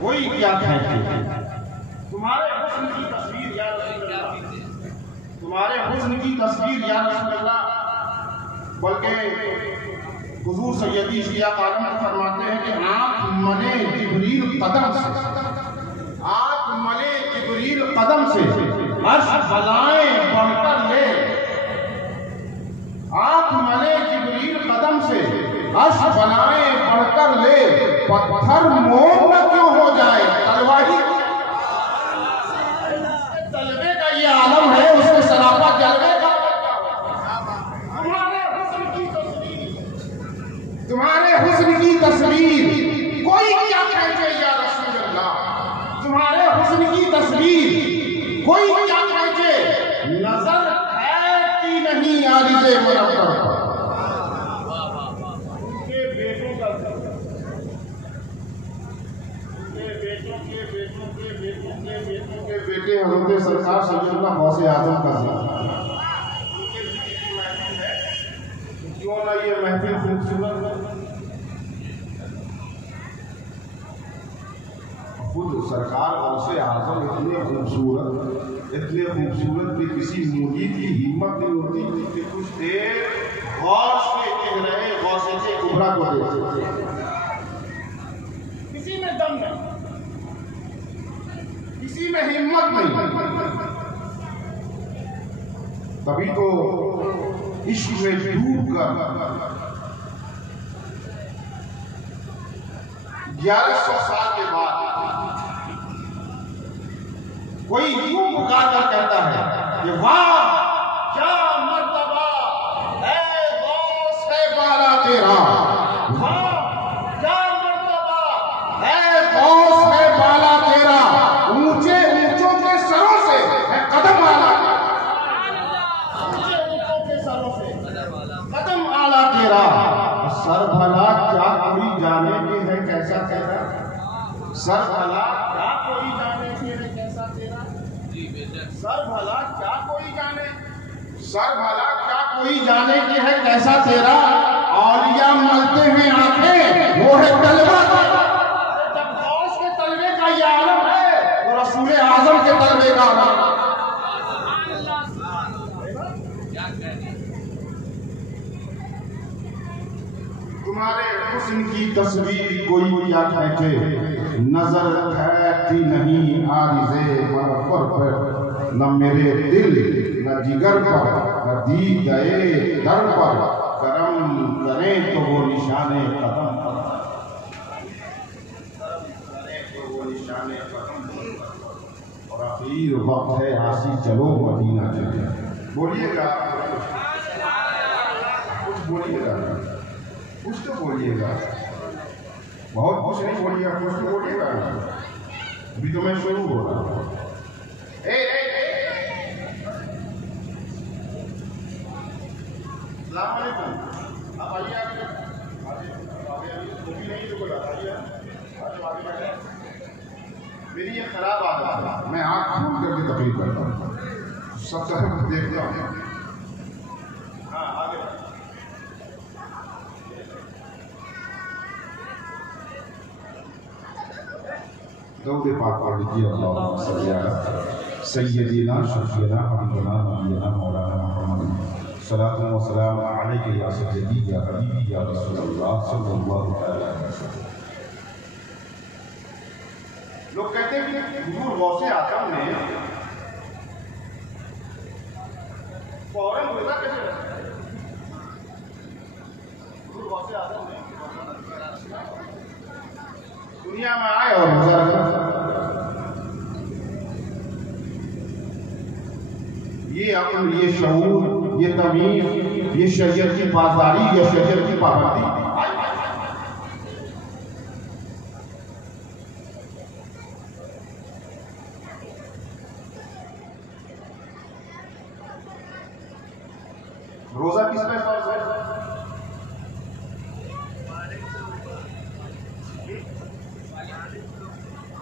कोई क्या खींचे तुम्हारे हुस्न की तस्वीर या रसूल अल्लाह, तुम्हारे हुस्न की तस्वीर या रसूल अल्लाह। बल्कि हुजूर सैयदी शिया कालम फरमाते हैं कि आँख मले जिब्रील कदम से, आँख मले जिब्रील कदम से अर्श बलाएं बढ़कर ले, आँख मले जिब्रील कदम से अर्श बलाएं बढ़कर ले, पत्थर मोम न क्यों हो जाए तलवाही। तलवे का ये आलम है, उसके सरापा जलवे का। तुम्हारे हुस्न की तस्वीर कोई क्या खींचे या रसूल अल्लाह, तुम्हारे हुस्न की तस्वीर कोई क्या खींचे, नजर है कि नहीं आरिज़े मुनव्वर पर। उनके बेटों का बेटे हज़रत सरकार सैयदना गौसे आज़म का क्यों ना ये महफिल खूबसूरत है। खुद सरकार गौसे आज़म इतने खूबसूरत कि किसी मुरीद की हिम्मत नहीं होती कि कुछ देर गौर से कह रहे गौसे के कुबरा को देख, किसी में दम नहीं, किसी में हिम्मत नहीं। तभी तो इश्क में डूब कर 1100 साल के बाद कोई यूं पुकार कर कहता है कि वाह क्या मर्तबा है गौस है बाला तेरा, वाह क्या मर्तबा है गौस है बाला तेरा, ऊंचे ऊंचों के सरों से है कदम आला, ऊंचे ऊंचों के सरों से कदम आला तेरा। सर भला क्या कोई जाने के है कैसा तेरा, सर भला क्या कोई जाने के है कैसा तेरा, सर भला क्या कोई जाने, सर भला क्या कोई जाने के है कैसा तेरा। औलिया मलते हैं आंखें वो है तलवा, जब गौस के तलवे का ये आलम है तो रसूल आजम के तलवे का आलम। तुम्हारे हुस्न की तस्वीर कोई क्या खींचे, नजर ठहरती नहीं आरिज़े मुनव्वर पर, न मेरे दिल न जिगर पर न दी गए दर पर, करम करें तो वो निशाने कदम पर, तो वो निशाने कदम पर। और आखिर वक्त है आसी चलो मदीना चले। बोलिएगा कुछ, बोलिएगा कुछ तो बोलिएगा, बहुत कुछ नहीं बोलिएगा, कुछ तो बोलिएगा। अभी तो मैं शुरू हो रहा हूँ। आप आइए, मेरी ये खराब आदत है, मैं आँख खोल करके तकलीफ करता हूँ, सब तरफ देखता हूँ। हाँ आगे दौड़े पाक पढ़ लीजिए। अल्लाहुम्मा सल्ली अला सय्यदिना शफीना हबीबना नबीना मौलाना मुहम्मद सल्लल्लाहु अलैहि वसल्लम अलैहि या सय्यदी या हबीबी या रसूलुल्लाह सल्लल्लाहु अलैहि वसल्लम। लोग कहते हैं कि हुजूर गौसे आज़म ने फौरन रोज़ा कैसे रखा, हुजूर गौसे आज़म ने दुनिया में आए और रोज़ा रखा। ये अक्ल, ये शऊर, ये तमीज़, ये शरीयत की पासदारी, ये शरीयत की पाबंदी। रोजा किस पे फर्ज है?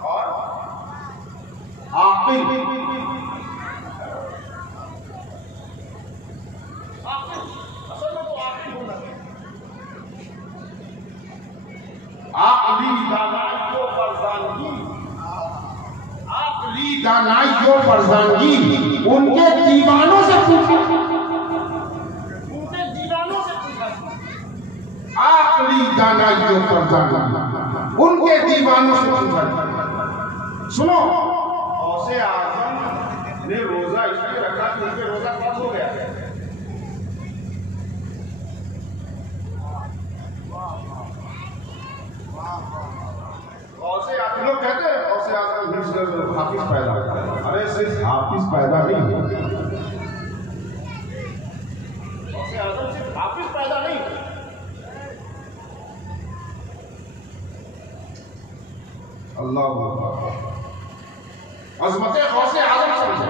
और आखिर असल में तो आखिर होना है। आखिरी दाना को फरजान की दानाइयों फरजांगी उनके दीवानों से पूछा, आखिरी दानाइयों फरजांगी उनके दीवानों से पूछा। सुनो, गौसे आजम ने रोजा इसलिए रखा कि उनके रोजा कब हो गया। गौसे आजम लोग कहते हैं गौसे आजम हाफिज पैदा होता है। अरे सिर्फ हाफिज पैदा नहीं हुआ, गौसे आजम सिर्फ हाफिज पैदा नहीं, अल्लाह अज़मत गौसे आजम समझो,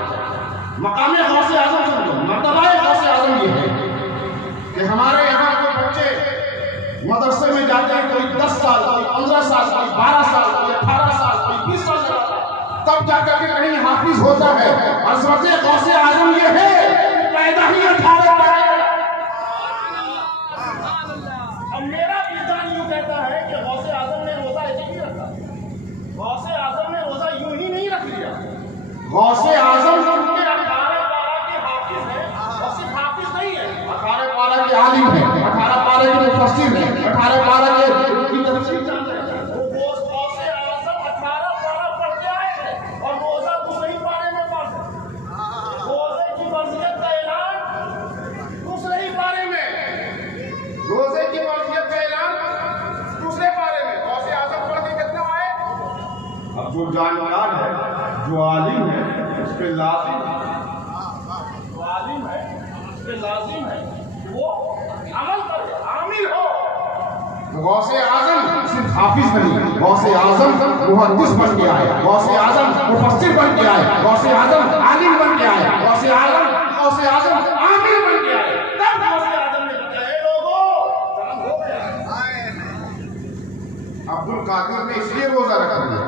मकाम गौसे आजम समझो, मर्तबा गौसे आजम ये है कि हमारे यहाँ के बच्चे मदरसे में जाते हैं, कोई 10 साल, कोई 15 साल, कोई 12 साल, कोई 18 साल, कोई 20 साल लगाता है, तब जाकर के कहीं हाफिज होता है। अज़मत गौसे आजम ये है पैदा ही 18 का। अब मेरा विद्वान यूं कहता है कि गौसे आजम ने रोजा ऐसे नहीं रखा, गौसे आजम ने रोजा यूं ही नहीं रख लिया। गौसे आजम के 18 पारा के हाफिज है, और सिर्फ हाफिज नहीं है, 18 पारा के आलिम है, 18 पारा के मुफस्सिर है, 18 पारा के की तफसीर जानते हैं। वो गौसे आजम 18 पारा पढ़ के आए थे और रोजा दूसरे ही पारे में पढ़े। रोजे की फर्जियत का ऐलान दूसरे ही पारे में, रोजे की फर्जियत का ऐलान दूसरे पारे में। गौसे आजम पढ़ के कितना आए। अब जो जानकार है, जो आलिम है, उस पे लाजिम है, जो आलिम है उस पे लाजिम है कि वो अमल करे, आमिल हो। गौसे आजम सिर्फ हाफिज नहीं, गौसे आजम मुहद्दिस बन के आए, गौसे आजम मुफस्सिर बन के आए, गौसे आजम आलिम बन के आए, गौसे आजम आमिल बन के आए। तब गौसे आजम ने बताया लोगों काम हो गया। अब्दुल कादिर ने इसलिए रोजा रख लिया।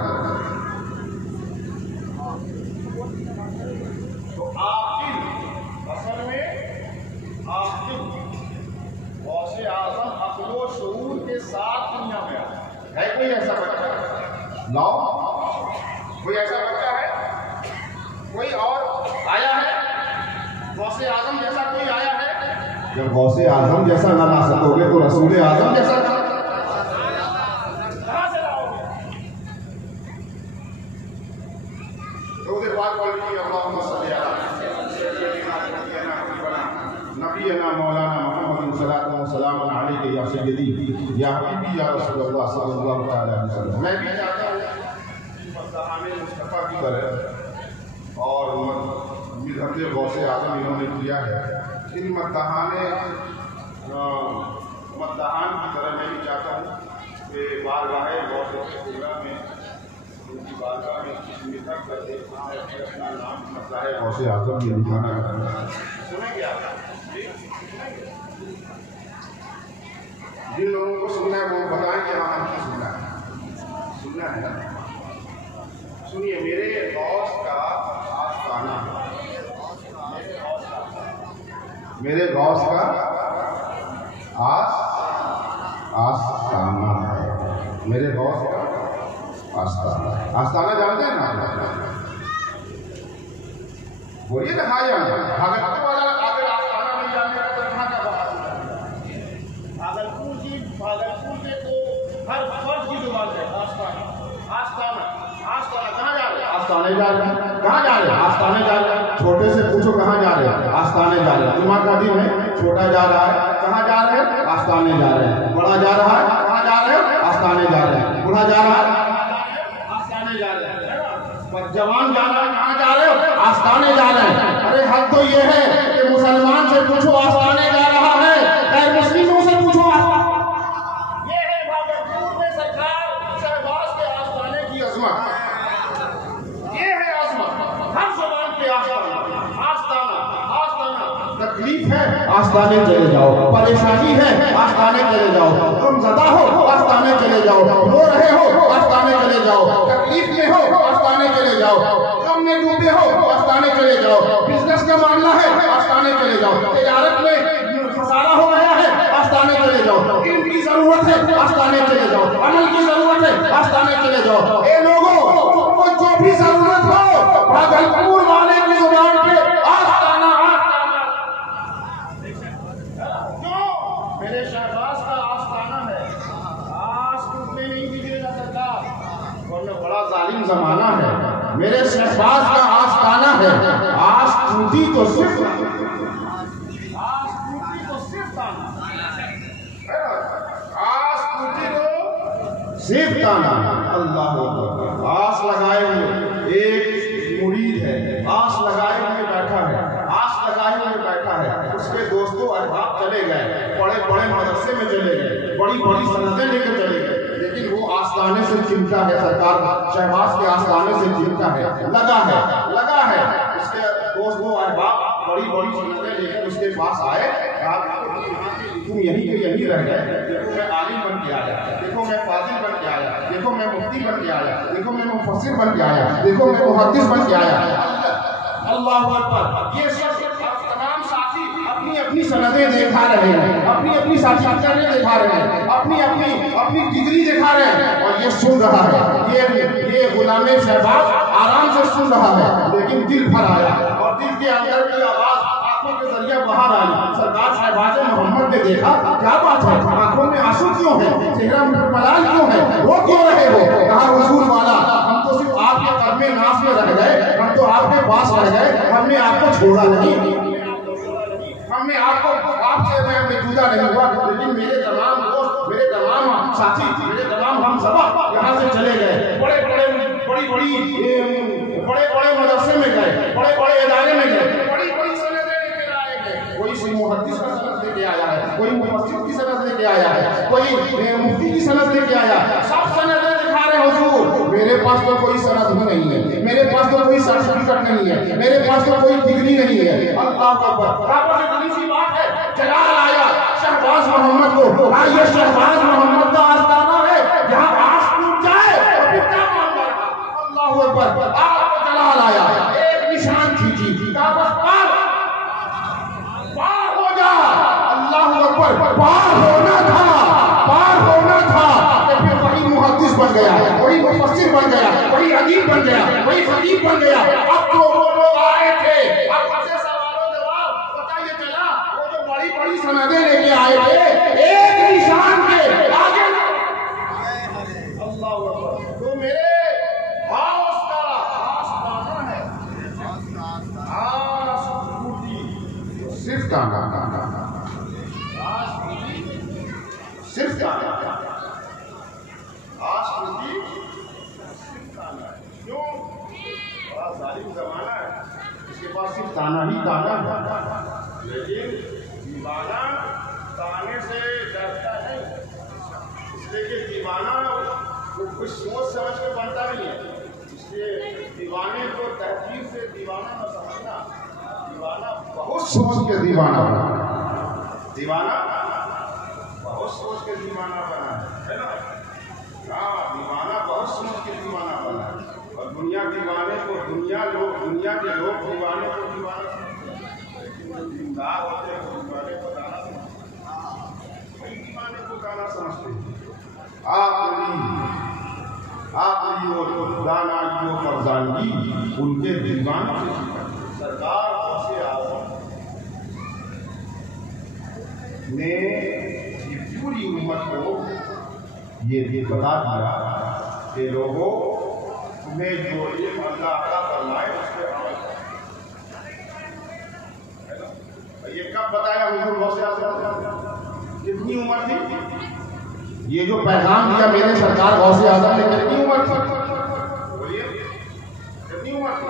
तो आकिल असल में आकिल गौसे आजम अक्ल शऊर के साथ दुनिया में आया है। कोई ऐसा बच्चा लाओ, कोई ऐसा बच्चा है, कोई और आया है गौसे आजम जैसा, कोई आया है। जब गौसे आजम जैसा ना ला सकोगे तो रसूल आजम जैसा कहां से लाओगे। तो उधर बात बोलनी अल्लाहुम्मा सल्ली अला नबीना मौलाना मुहम्मद सल्लल्लाहु अलैहि वसल्लम अलैहि या सय्यदी या हबीबी या रसूलुल्लाह सल्लल्लाहु अलैहि वसल्लम। मैं भी चाहता हूँ कि मद्दाहाने मुस्तफ़ा की तरह और मिलते गौसे आजम इन्होंने किया है, इन मद्दाहान की तरह मैं भी चाहता हूँ कि बारगाह गौसे कुबरा में उनकी बारगाह में मिलकर करके अपना नाम मद्दाह गौसे आजम ये लिखाना करना। सुनेंगे आप, जिन लोगों को सुनना है वो बताएं कि हाँ हमको सुनना है ना। सुनिए, मेरे गौस का आस्ताना, मेरे गौस का आस्ताना है, मेरे गौस का आस्ताना जानते हैं ना। बोलिए ना हाँ जानते हैं। भागलपुर वाला अगर आस्ताना नहीं जानने का तो कहाँ का भागलपुर के तो हर फर्ज की जुबान है आस्ताना आस्ताना आस्ताना। कहाँ जा रहे हैं? आस्ताने जा रहे हैं। कहाँ जा रहे हैं? आस्ताने जा रहे हैं। छोटे से पूछो कहाँ जा रहे हैं? आस्ताने जा रहे हैं। जुमा का दिन है, छोटा जा रहा है, कहाँ जा रहे हैं? आस्ताने जा रहे हैं। बड़ा जा रहा है, कहाँ जा रहे हैं? आस्ताने जा रहे हैं। बूढ़ा जा रहा है, आस्ताने जा रहे हैं। जवान जा रहा है, कहाँ जा रहे हो? आस्ताने जा रहे हैं। अरे हद तो ये है कि मुसलमान से पूछो आस्ताने जा रहा है, गैर मुस्लिमों से पूछो आस्ताने। ये है भागलपुर में सरकार शहबाज के आस्ताने की अजमत, ये है अजमत। हर जुबान के आस्ताना आस्ताना आस्ताना। तकलीफ है, आस्ताने चले जाओ। परेशानी है, आस्ताने चले जाओ। तुम ज़दा हो, आस्ताने चले जाओ। रो रहे हो, आस्ताने चले जाओ। तकलीफ में हो, आस्ताने चले जाओ। गम में डूबे हो, आस्ताने चले जाओ। बिजनेस का मामला है, आस्ताने चले जाओ। तिजारत में फसाना हो रहा है, आस्ताने चले जाओ। इनकी जरूरत है, आस्ताने चले जाओ। अमल की जरूरत है, आस्ताने चले जाओ। ए लोगों, तुमको जो भी जरूरत हो जालिम जमाना है, मेरे शहबाज का आस्ताना है। आज टूटी तो सिर्फ ताना। अल्लाह आस लगाए हुए एक मुरीद है, आस लगाए हुए बैठा है, आस लगाए हुए बैठा है। उसके दोस्तों अहबाब चले गए, बड़े बड़े मदरसे में चले गए, बड़ी बड़ी सनतें लेकर चले गए, लेकिन वो आस्ताने से चिमटा है, सरकार शहबाज के आस्ताने से चिमटा है, लगा है। उसके दोस्तों अहबाब बड़ी बड़ी सनतें लेकर उसके पास आए, तुम यहीं के यहीं रह गए, देखो मैं आलिम बन के आया, देखो मैं फाजिल बन के आया, देखो मैं मुफ्ती बन के आया, देखो मैं मुफस्सिर बन के आया, देखो मैं मुहद्दिस बन के आया। अल्लाह अकबर। ये सब तमाम साथी अपनी अपनी सनदें दिखा रहे हैं, अपनी अपनी साक्षात्कारें दिखा रहे हैं, अपनी डिग्री दिखा रहे हैं, और ये सुन रहा है, ये गुलामे शहबाज आराम से सुन रहा है, लेकिन दिल भर आया और दिल के अंदर की आवाज आंखों के जरिए बाहर आई। सरकार शहबाज मोहम्मद ने देखा, क्या बात है, आंखों में आंसू क्यों है, चेहरा में मलाल क्यों है, रो क्यों रहे हो? कहा हुजूर वाला, हम तो सिर्फ आपके कदमे नास में रह गए, हम तो आपके पास रह गए, हमने आपको छोड़ा नहीं, हमने आपसे जुदा नहीं हुआ, लेकिन मेरे तमाम दोस्त, मेरे तमाम साथी, मेरे तमाम हम सबक यहाँ से चले गए, बड़े बड़े मदरसे में गए, बड़े बड़े इदारे में गए, बड़ी सनदें लेकर आए हैं। कोई मुहद्दिस का सनद लेके आया है, कोई मुफस्सिर की सनद लेके आया है, कोई मुफ्ती की सनद लेके आया है, सब सनदें दिखा रहे हुजूर। मेरे पास तो कोई सनद ही नहीं है, मेरे पास तो कोई सर्टिफिकेट नहीं है, मेरे पास तो कोई डिग्री नहीं है। अल्लाह अकबर। बात है, जलाल आया शहबाज मोहम्मद को, ये शहबाज मोहम्मद का आस्ताना है, यहाँ आस टूट जाए तो फिर क्या मामला? अल्लाह अकबर। आपको जलाल आया, एक निशान खींची, बस पार हो जा। अल्लाह अकबर। पार होना था तो फिर वही मुहद्दिस बन गया, वही मुफस्सिर बन गया, वही अदीब बन गया, वही खतीब बन गया। अब तो वो लोग आए थे, अब से सवालों जवाब पता ये चला, वो जो बड़ी सनदें लेके आए थे, एक निशान के आगे। अल्लाह अकबर। तो मेरे आस्ताना है, सिर्फ ताना, सिर्फ ताना, क्यों? बड़ा जालिम जमाना है, इसके पास सिर्फ ताना ही ताना है, लेकिन दीवाना ताने से डरता नहीं, इसलिए कि दीवाना वो कुछ सोच समझ के बनता नहीं है, इसलिए दीवाने को तहजीब से दीवाना न समझना, दीवाना बहुत सोच के दीवाना बना, दीवाना बहुत सोच के दीवाना बना है ना? हाँ, दीवाना बहुत सोच के दीवाना बना है, और दुनिया के लोग दीवाने को दीवाना समझते हैं, लेकिन दीनदार होते हैं दीवाने को दाना समझते हैं, वही दीवाने को दाना समझते हैं। आपकी वो दानाई वो फरजानगी उनके दीवानों से सरकार से आज़म ने पूरी उम्मत को ये बता दिया कि लोगों तुम्हें जो इल्म अल्लाह अता फरमाए उस पर अमल करो। ये कब बताया हुजूर गौसे आज़म? कितनी उम्र थी? ये जो पैगाम दिया मेरे सरकार गौसे आज़म ने, कितनी उम्र थी? बोलिए, कितनी उम्र थी?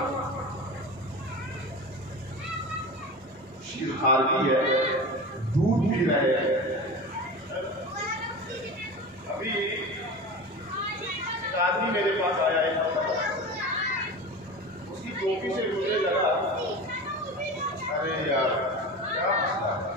शीर खारगी है, दूध पी रहे हैं। अभी एक आदमी मेरे पास आया है, उसकी टोपी से मुझे लगा, अरे यार क्या मसला है,